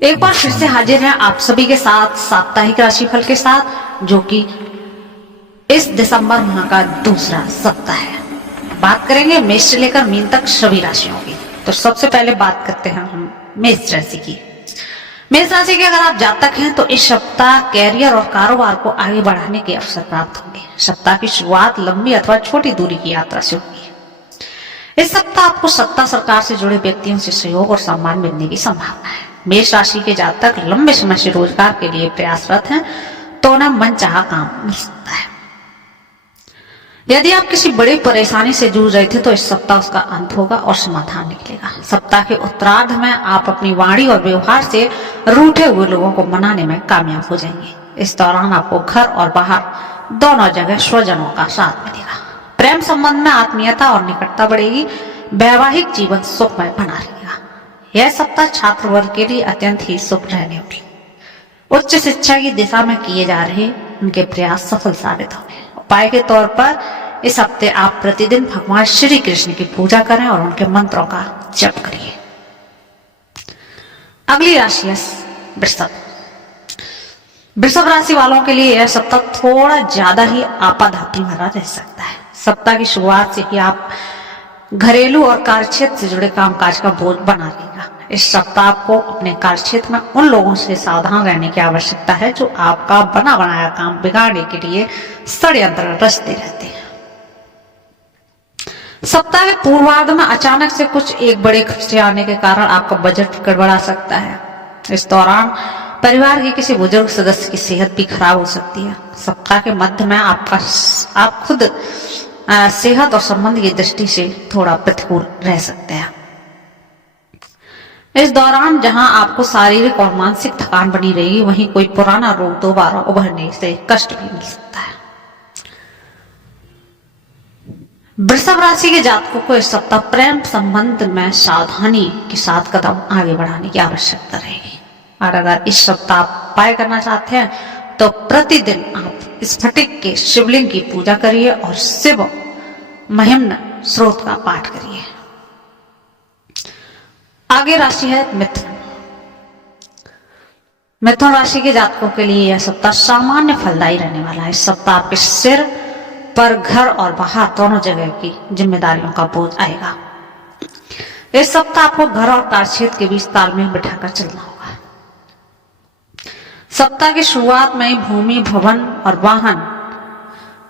एक बार फिर से हाजिर हैं आप सभी के साथ साप्ताहिक राशिफल के साथ, जो कि इस दिसंबर माह का दूसरा सप्ताह है। बात करेंगे मेष से लेकर मीन तक सभी राशियों की। तो सबसे पहले बात करते हैं हम मेष राशि की। मेष राशि के अगर आप जातक हैं तो इस सप्ताह कैरियर और कारोबार को आगे बढ़ाने के अवसर प्राप्त होंगे। सप्ताह की शुरुआत लंबी अथवा छोटी दूरी की यात्रा से होगी। इस सप्ताह आपको सत्ता सरकार से जुड़े व्यक्तियों से सहयोग और सम्मान मिलने की संभावना है। मेष राशि के जातक लंबे समय से रोजगार के लिए प्रयासरत हैं तो उन्हें मनचाहा काम मिल सकता है। यदि आप किसी बड़ी परेशानी से जूझ रहे थे तो इस सप्ताह उसका अंत होगा और समाधान निकलेगा। सप्ताह के उत्तरार्ध में आप अपनी वाणी और व्यवहार से रूठे हुए लोगों को मनाने में कामयाब हो जाएंगे। इस दौरान आपको घर और बाहर दोनों जगह स्वजनों का साथ मिलेगा। प्रेम संबंध में आत्मीयता और निकटता बढ़ेगी। वैवाहिक जीवन सुखमय बना रहेगा। यह सप्ताह छात्र वर्ग के लिए अत्यंत ही शुभ रहने वाली। उच्च शिक्षा की दिशा में किए जा रहे उनके प्रयास सफल साबित होंगे। उपाय के तौर पर इस हफ्ते आप प्रतिदिन भगवान श्री कृष्ण की पूजा करें और उनके मंत्रों का जप करिए। अगली राशि है वृषभ। वृषभ राशि वालों के लिए यह सप्ताह थोड़ा ज्यादा ही आपाधापी भरा रह सकता है। सप्ताह की शुरुआत से ही आप घरेलू और कार्यक्षेत्र से जुड़े कामकाज का बोझ बना रहेगा। इस सप्ताह आपको अपने कार्यक्षेत्र में उन लोगों से सावधान रहने की आवश्यकता है जो आपका बना बनाया काम बिगाड़ने के लिए षड्यंत्र रचते रहते हैं। सप्ताह के पूर्वार्ध में अचानक से कुछ एक बड़े खर्चे आने के कारण आपका बजट गड़बड़ा सकता है। इस दौरान परिवार के किसी बुजुर्ग सदस्य की सेहत भी खराब हो सकती है। सप्ताह के मध्य में आप खुद सेहत और संबंध की दृष्टि से थोड़ा प्रतिकूल रह सकते हैं। इस दौरान जहां आपको शारीरिक और मानसिक थकान बनी रहेगी, वहीं कोई पुराना रोग दोबारा उभरने से कष्ट भी मिल सकता है। वृषभ राशि के जातकों को इस सप्ताह प्रेम संबंध में सावधानी के साथ कदम आगे बढ़ाने की आवश्यकता रहेगी। और अगर इस सप्ताह आप उपाय करना चाहते हैं तो प्रतिदिन आप स्फटिक के शिवलिंग की पूजा करिए और शिव महिम्न स्रोत का पाठ करिए। आगे राशि है मिथुन। मिथुन राशि के जातकों के लिए यह सप्ताह सामान्य फलदायी रहने वाला है। इस सप्ताह आपके सिर पर घर और बाहर दोनों जगह की जिम्मेदारियों का बोझ आएगा। इस सप्ताह आपको घर और कार्यक्षेत्र के बीच तालमेल बिठाकर चलना होगा। सप्ताह की शुरुआत में भूमि, भवन और वाहन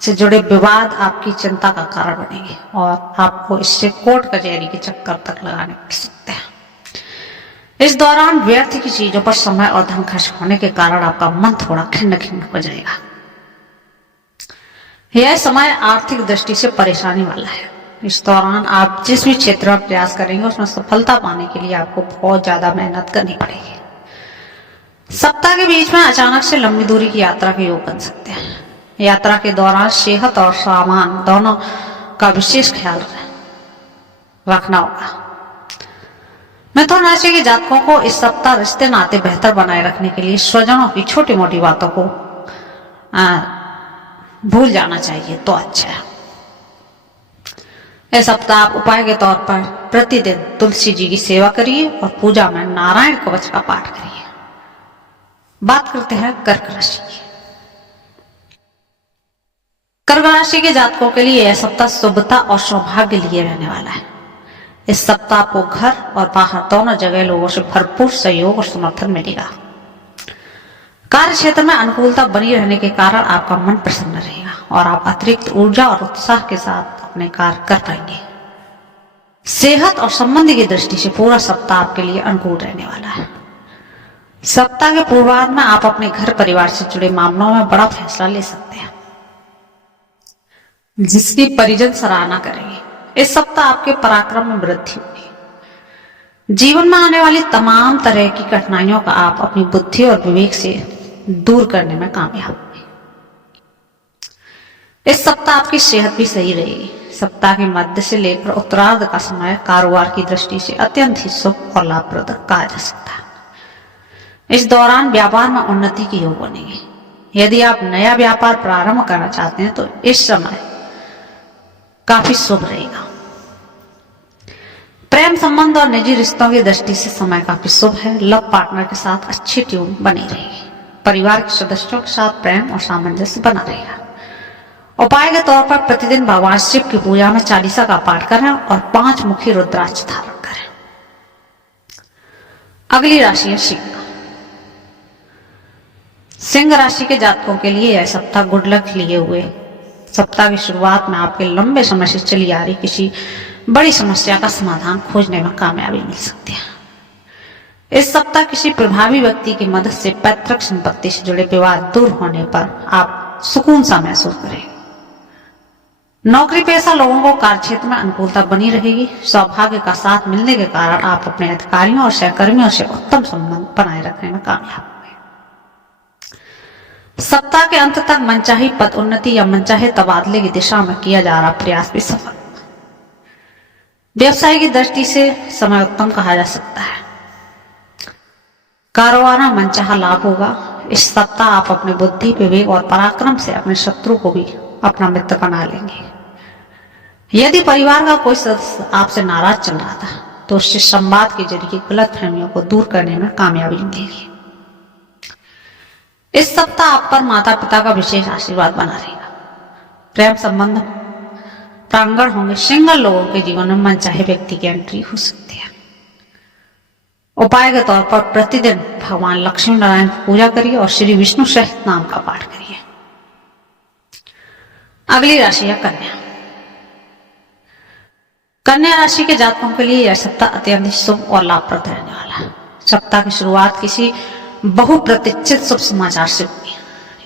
से जुड़े विवाद आपकी चिंता का कारण बनेंगे और आपको इससे कोर्ट कचहरी के चक्कर तक लगाने पड़ सकते हैं। इस दौरान व्यर्थ की चीजों पर समय और धन खर्च होने के कारण आपका मन थोड़ा खिन्न खिन्न हो जाएगा। यह समय आर्थिक दृष्टि से परेशानी वाला है। इस दौरान आप जिस भी क्षेत्र में प्रयास करेंगे उसमें सफलता पाने के लिए आपको बहुत ज्यादा मेहनत करनी पड़ेगी। सप्ताह के बीच में अचानक से लंबी दूरी की यात्रा के योग बन सकते हैं। यात्रा के दौरान सेहत और सामान दोनों का विशेष ख्याल रखना होगा। मिथुन राशि के जातकों को इस सप्ताह रिश्ते नाते बेहतर बनाए रखने के लिए स्वजनों की छोटी मोटी बातों को भूल जाना चाहिए तो अच्छा है। इस सप्ताह आप उपाय के तौर पर प्रतिदिन तुलसी जी की सेवा करिए और पूजा में नारायण कवच का पाठ करिए। बात करते हैं कर्क राशि की। कर्क राशि के जातकों के लिए यह सप्ताह शुभता और सौभाग्य लिए रहने वाला है। इस सप्ताह आपको घर और बाहर दोनों जगह लोगों से भरपूर सहयोग और समर्थन मिलेगा। कार्य क्षेत्र में अनुकूलता बनी रहने के कारण आपका मन प्रसन्न रहेगा और आप अतिरिक्त ऊर्जा और उत्साह के साथ अपने कार्य कर पाएंगे। सेहत और संबंध की दृष्टि से पूरा सप्ताह आपके लिए अनुकूल रहने वाला है। सप्ताह के पूर्वार्ध में आप अपने घर परिवार से जुड़े मामलों में बड़ा फैसला ले सकते हैं, जिसकी परिजन सराहना करेंगे। इस सप्ताह आपके पराक्रम में वृद्धि होगी। जीवन में आने वाली तमाम तरह की कठिनाइयों का आप अपनी बुद्धि और विवेक से दूर करने में कामयाब होंगे। इस सप्ताह आपकी सेहत भी सही रहेगी। सप्ताह के मध्य से लेकर उत्तरार्ध का समय कारोबार की दृष्टि से अत्यंत ही शुभ और लाभप्रद कहा जा सकता है। इस दौरान व्यापार में उन्नति की योग बनेगी। यदि आप नया व्यापार प्रारंभ करना चाहते हैं तो इस समय काफी शुभ रहेगा। प्रेम संबंध और निजी रिश्तों की दृष्टि से समय काफी शुभ है। लव पार्टनर के साथ अच्छी ट्यून बनी रहेगी। परिवार के सदस्यों के साथ प्रेम और सामंजस्य बना रहेगा। उपाय के तौर पर प्रतिदिन भगवान शिव की पूजा में 40 का पाठ करें और 5 मुखी रुद्राक्ष धारण करें। अगली राशि है सिंह। सिंह राशि के जातकों के लिए यह सप्ताह गुड लक लिए हुए। सप्ताह की शुरुआत में आपके लंबे समय से चली आ रही किसी बड़ी समस्या का समाधान खोजने में कामयाबी मिल सकती है। इस सप्ताह किसी प्रभावी व्यक्ति की मदद से पैतृक संपत्ति से जुड़े विवाद दूर होने पर आप सुकून सा महसूस करेंगे। नौकरी पेशा लोगों को कार्य क्षेत्र में अनुकूलता बनी रहेगी। सौभाग्य का साथ मिलने के कारण आप अपने अधिकारियों और सहकर्मियों से उत्तम संबंध बनाए रखने में कामयाब होंगे। सप्ताह के अंत तक मनचाही पदोन्नति या मनचाहे तबादले की दिशा में किया जा रहा प्रयास भी सफल। व्यवसाय की दृष्टि से समय उत्तम कहा जा सकता है। कारोबार में मनचाहा लाभ होगा। इस सप्ताह आप अपने बुद्धि, विवेक और पराक्रम से अपने शत्रु को भी अपना मित्र बना लेंगे। यदि परिवार का कोई सदस्य आपसे नाराज चल रहा था तो उससे संवाद के जरिए गलतफहमियों को दूर करने में कामयाबी मिलेगी। इस सप्ताह आप पर माता पिता का विशेष आशीर्वाद बना रहेगा। प्रेम संबंध प्रांगण होंगे। सिंगल लोगों के जीवन में मनचाहे व्यक्ति की एंट्री हो सकती है। उपाय के तौर पर प्रतिदिन भगवान लक्ष्मी नारायण की पूजा करिए और श्री विष्णु सहित नाम का पाठ करिए। अगली राशि है कन्या। कन्या राशि के जातकों के लिए यह सप्ताह अत्यंत शुभ और लाभप्रद रहने वाला है। सप्ताह की शुरुआत किसी बहुप्रतीक्षित शुभ समाचार से होगी।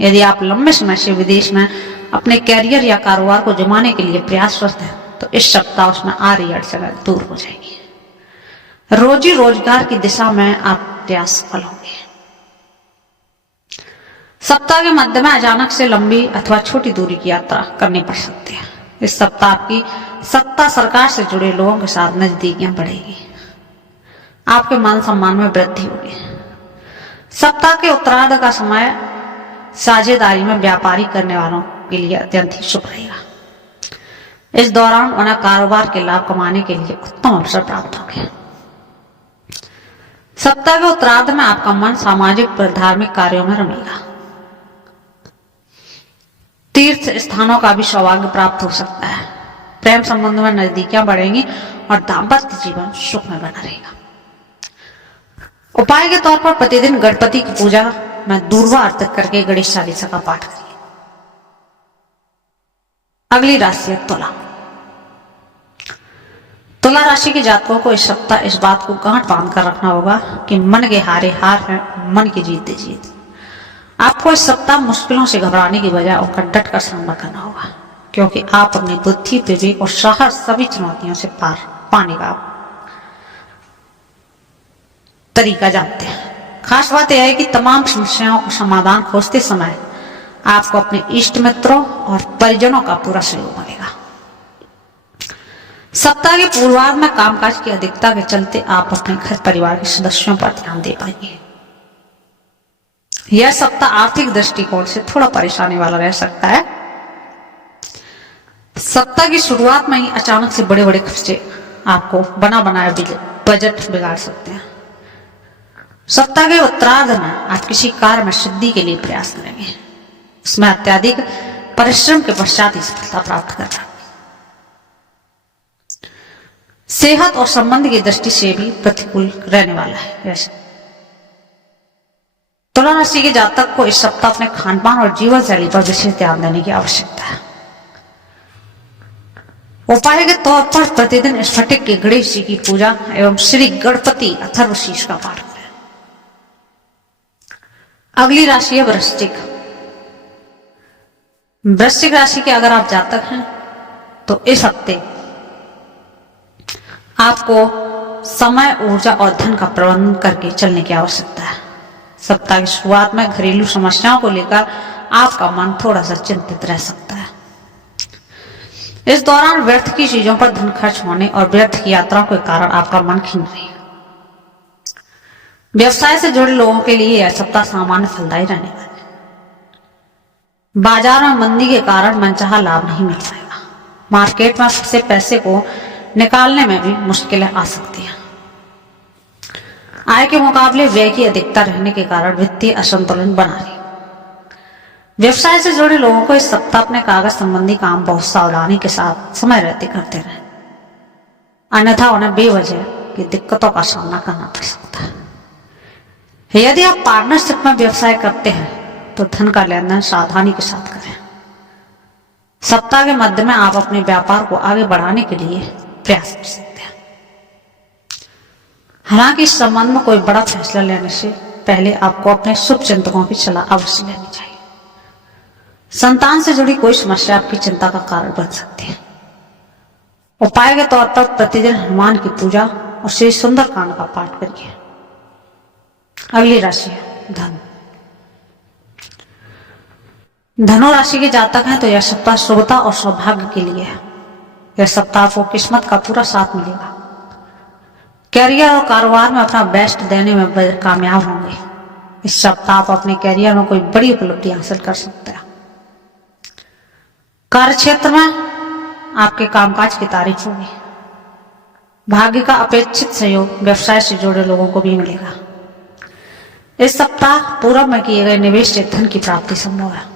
यदि आप लंबे समय से विदेश में अपने कैरियर या कारोबार को जमाने के लिए प्रयासरत हैं तो इस सप्ताह उसमें आ रही अड़चनें दूर हो जाएगी। रोजी रोजगार की दिशा में आप प्रयास सफल होंगे। सप्ताह के मध्य में अचानक से लंबी अथवा छोटी दूरी की यात्रा करनी पड़ सकती है। इस सप्ताह आपकी सत्ता सरकार से जुड़े लोगों के साथ नजदीकियां बढ़ेगी। आपके मान सम्मान में वृद्धि होगी। सप्ताह के उत्तरार्ध का समय साझेदारी में व्यापारी करने वालों के लिए अत्यंत ही शुभ रहेगा। इस दौरान उन्हें कारोबार के लाभ कमाने के लिए उत्तम अवसर प्राप्त होंगे। सप्ताह के उत्तरार्ध में आपका मन सामाजिक और धार्मिक कार्यों में रमेगा। तीर्थ स्थानों का भी सौभाग्य प्राप्त हो सकता है। प्रेम संबंध में नजदीकियां बढ़ेंगी और दाम्पत्य जीवन सुख में बना रहेगा। उपाय के तौर पर प्रतिदिन गणपति की पूजा में दूर्वा अर्पित करके गणेश चालीसा का पाठ करिए। अगली राशि है तुला। तुला राशि के जातकों को इस सप्ताह इस बात को गांठ बांध कर रखना होगा कि मन के हारे हार है, मन की जीत दे जीत। आपको इस सप्ताह मुश्किलों से घबराने की बजाय उनका डट कर सामना करना होगा, क्योंकि आप अपनी बुद्धि, विवेक और साहस सभी चुनौतियों से पार पाने का तरीका जानते हैं। खास बात यह है कि तमाम समस्याओं का समाधान खोजते समय आपको अपने इष्ट मित्रों और परिजनों का पूरा सहयोग मिलेगा। सप्ताह के पूर्वार्ध में कामकाज की अधिकता के चलते आप अपने घर परिवार के सदस्यों पर ध्यान दे पाएंगे। यह सप्ताह आर्थिक दृष्टिकोण से थोड़ा परेशानी वाला रह सकता है। सप्ताह की शुरुआत में ही अचानक से बड़े बड़े खर्चे आपको बना बनाया बजट बिगाड़ सकते हैं। सप्ताह के उत्तरार्ध में आप किसी कार्य में सिद्धि के लिए प्रयास करेंगे। उसमें अत्यधिक परिश्रम के पश्चात ही सफलता प्राप्त करना। सेहत और संबंध की दृष्टि से भी प्रतिकूल रहने वाला है। तुला राशि के जातक को इस सप्ताह अपने खानपान और जीवन शैली पर विशेष ध्यान देने की आवश्यकता है। उपाय के तौर पर प्रतिदिन स्फटिक के गणेश जी की पूजा एवं श्री गणपति अथर्वशीष का पाठ करें। अगली राशि है वृश्चिक। वृश्चिक राशि के अगर आप जातक हैं तो इस हफ्ते आपको समय, ऊर्जा और धन का प्रबंधन करके चलने की आवश्यकता है। सप्ताह की शुरुआत में घरेलू समस्याओं को लेकर आपका मन थोड़ा सा चिंतित रह सकता है। इस दौरान व्यर्थ की चीजों पर धन खर्च होने और व्यर्थ की यात्राओं के कारण आपका मन खिन्न रहेगा। व्यवसाय से जुड़े लोगों के लिए यह सप्ताह सामान्य फलदायी रहने वाला है। बाजार में मंदी के कारण मनचाहा लाभ नहीं मिल पाएगा। मार्केट में फंसे पैसे को निकालने में भी मुश्किलें आ सकती हैं। आय के मुकाबले व्यय की अधिकता रहने के कारण वित्तीय असंतुलन बना रही। व्यवसाय से जुड़े लोगों को इस सप्ताह अपने कागज संबंधी काम बहुत सावधानी के साथ समय रहते करते रहे, अन्यथा उन्हें बेवजह की दिक्कतों का सामना करना पड़ सकता है। यदि आप पार्टनरशिप में व्यवसाय करते हैं तो धन का लेन देन सावधानी के साथ करें। सप्ताह के मध्य में आप अपने व्यापार को आगे बढ़ाने के लिए प्रयास कर सकते हैं। हालांकि इस संबंध में कोई बड़ा फैसला लेने से पहले आपको अपने शुभ चिंतकों की सलाह अवश्य लेनी चाहिए। संतान से जुड़ी कोई समस्या आपकी चिंता का कारण बन सकती है। उपाय के तौर पर प्रतिदिन हनुमान की पूजा और श्री सुंदरकांड का पाठ करिए। अगली राशि है धन। धनु राशि के जातक हैं तो यह सप्ताह शुभता और सौभाग्य के लिए है। यह सप्ताह आपको किस्मत का पूरा साथ मिलेगा। कैरियर और कारोबार में अपना बेस्ट देने में कामयाब होंगे। इस सप्ताह आप अपने कैरियर में कोई बड़ी उपलब्धि हासिल कर सकते हैं। कार्य क्षेत्र में आपके कामकाज की तारीफ होगी। भाग्य का अपेक्षित सहयोग व्यवसाय से जुड़े लोगों को भी मिलेगा। इस सप्ताह पूर्व में किए गए निवेश से धन की प्राप्ति संभव है।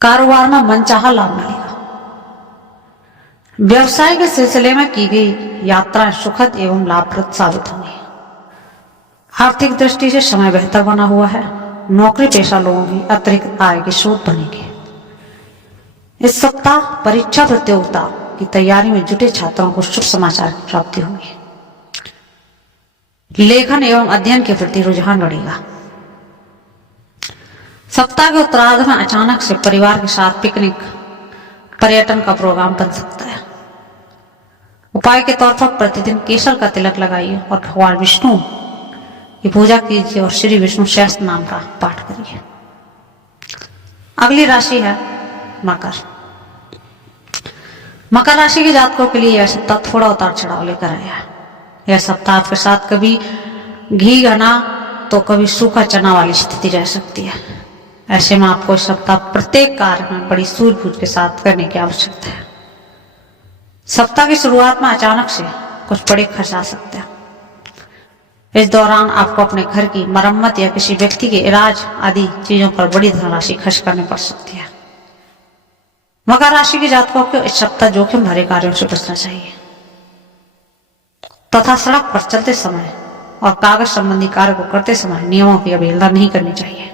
कारोबार में मनचाहा लाभ मिलेगा। व्यवसाय के सिलसिले में की गई यात्राएं सुखद एवं लाभप्रद साबित होंगी। आर्थिक दृष्टि से समय बेहतर बना हुआ है। नौकरी पेशा लोगों की अतिरिक्त आय के स्रोत बनेगी। इस सप्ताह परीक्षा प्रतियोगिता की तैयारी में जुटे छात्रों को शुभ समाचार की प्राप्ति होगी। लेखन एवं अध्ययन के प्रति रुझान बढ़ेगा। सप्ताह के उत्तरार्ध में अचानक से परिवार के साथ पिकनिक पर्यटन का प्रोग्राम बन सकता है। उपाय के तौर पर प्रतिदिन केसर का तिलक लगाइए और भगवान विष्णु की पूजा कीजिए और श्री विष्णु सहस्त्र नाम का पाठ करिए। अगली राशि है मकर। मकर राशि के जातकों के लिए यह सप्ताह थोड़ा उतार चढ़ाव लेकर आया है। यह सप्ताह आपके साथ कभी घी घना तो कभी सूखा चना वाली स्थिति रह सकती है। ऐसे में आपको इस सप्ताह प्रत्येक कार्य में बड़ी सूझबूझ के साथ करने की आवश्यकता है। सप्ताह की शुरुआत में अचानक से कुछ बड़े खर्च आ सकते हैं। इस दौरान आपको अपने घर की मरम्मत या किसी व्यक्ति के इलाज आदि चीजों पर बड़ी धनराशि खर्च करनी पड़ सकती है। मकर राशि के जातकों को इस सप्ताह जोखिम भरे कार्यों से बचना चाहिए तथा सड़क पर चलते समय और कागज संबंधी कार्य को करते समय नियमों की अवहेलना नहीं करनी चाहिए।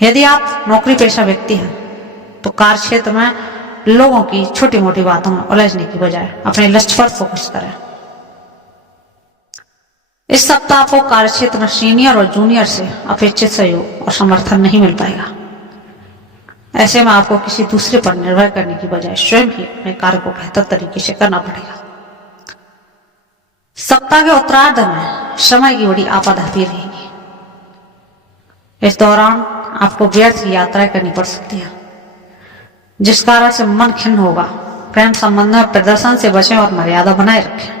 यदि आप नौकरी पेशा व्यक्ति हैं तो कार्य क्षेत्र में लोगों की छोटी मोटी बातों में उलझने की बजाय अपने लक्ष्य पर फोकस करें। इस सप्ताह आपको कार्य क्षेत्र में सीनियर और जूनियर से अपेक्षित सहयोग और समर्थन नहीं मिल पाएगा। ऐसे में आपको किसी दूसरे पर निर्भर करने की बजाय स्वयं ही अपने कार्य को बेहतर तरीके से करना पड़ेगा। सप्ताह के उत्तरार्ध में समय की बड़ी आपाधापी रहेगी। इस दौरान आपको व्यर्थ की यात्राएं करनी पड़ सकती है जिस कारण से मन खिन्न होगा। प्रेम संबंध में प्रदर्शन से बचें और मर्यादा बनाए रखें।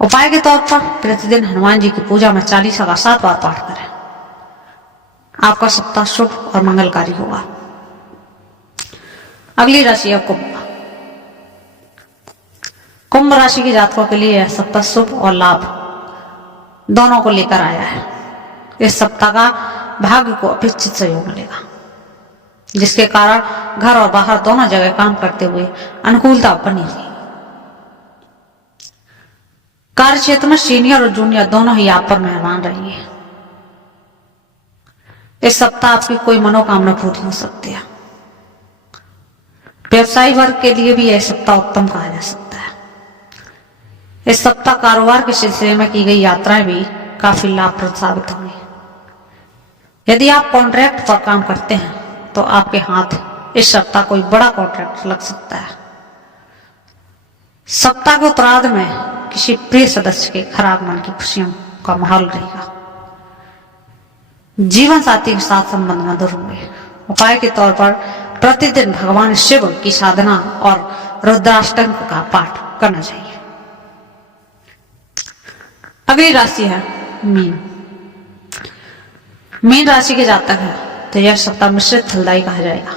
उपाय के तौर पर प्रतिदिन हनुमान जी की पूजा में 40 का 7 बार पाठ करें। आपका सप्ताह शुभ और मंगलकारी होगा। अगली राशि है कुंभ। कुंभ राशि के जातकों के लिए यह सप्ताह शुभ और लाभ दोनों को लेकर आया है। इस सप्ताह का भाग्य को अपेक्षित सहयोग मिलेगा जिसके कारण घर और बाहर दोनों जगह काम करते हुए अनुकूलता बनी रहेगी। कार्य क्षेत्र में सीनियर और जूनियर दोनों ही आप पर मेहरबान रहेंगे। इस सप्ताह आपकी कोई मनोकामना पूरी हो सकती है। व्यवसायी वर्ग के लिए भी यह सप्ताह उत्तम कहा जा सकता है। इस सप्ताह कारोबार के सिलसिले में की गई यात्राएं भी काफी लाभप्रद साबित होंगी। यदि आप कॉन्ट्रैक्ट पर काम करते हैं तो आपके हाथ इस सप्ताह कोई बड़ा कॉन्ट्रैक्ट लग सकता है। सप्ताह के उत्तरार्ध में किसी प्रिय सदस्य के खराब मन की खुशियों का माहौल रहेगा। जीवन साथी के साथ संबंध मधुर होंगे। उपाय के तौर पर प्रतिदिन भगवान शिव की साधना और रुद्राष्टक का पाठ करना चाहिए। अगली राशि है मीन। मीन राशि के जातक है तो यह सप्ताह मिश्रित फलदायी कहा जाएगा।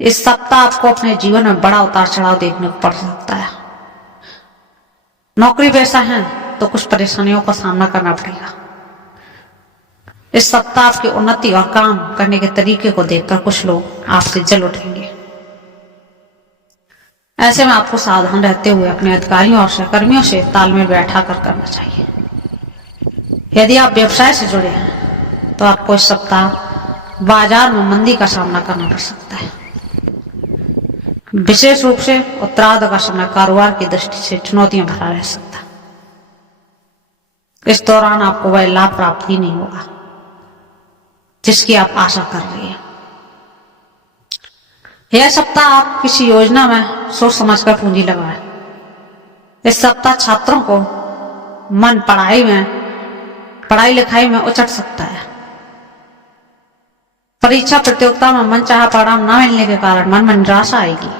इस सप्ताह आपको अपने जीवन में बड़ा उतार चढ़ाव देखने को पड़ सकता है। नौकरी पेशा है तो कुछ परेशानियों का सामना करना पड़ेगा। इस सप्ताह आपकी उन्नति और काम करने के तरीके को देखकर कुछ लोग आपसे जल उठेंगे। ऐसे में आपको सावधान रहते हुए अपने अधिकारियों और सहकर्मियों से तालमेल बैठा कर करना चाहिए। यदि आप व्यवसाय से जुड़े हैं तो आपको इस सप्ताह बाजार में मंदी का सामना करना पड़ सकता है। विशेष रूप से उत्तरार्ध का समय कारोबार की दृष्टि से चुनौतियां भरा रह सकता है। इस दौरान आपको वह लाभ प्राप्त ही नहीं होगा जिसकी आप आशा कर रही हैं। यह सप्ताह आप किसी योजना में सोच समझकर पूंजी लगाएं। इस सप्ताह छात्रों को मन पढ़ाई लिखाई में उचट सकता है। परीक्षा प्रतियोगिता में मनचाहा परिणाम न मिलने के कारण मन में निराशा आएगी।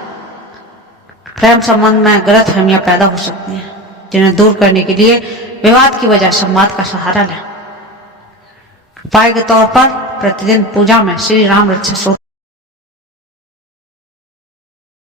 प्रेम संबंध में गलतफहमियां पैदा हो सकती हैं, जिन्हें दूर करने के लिए विवाद की वजह संवाद का सहारा लें। उपाय के तौर पर प्रतिदिन पूजा में श्री राम रक्षा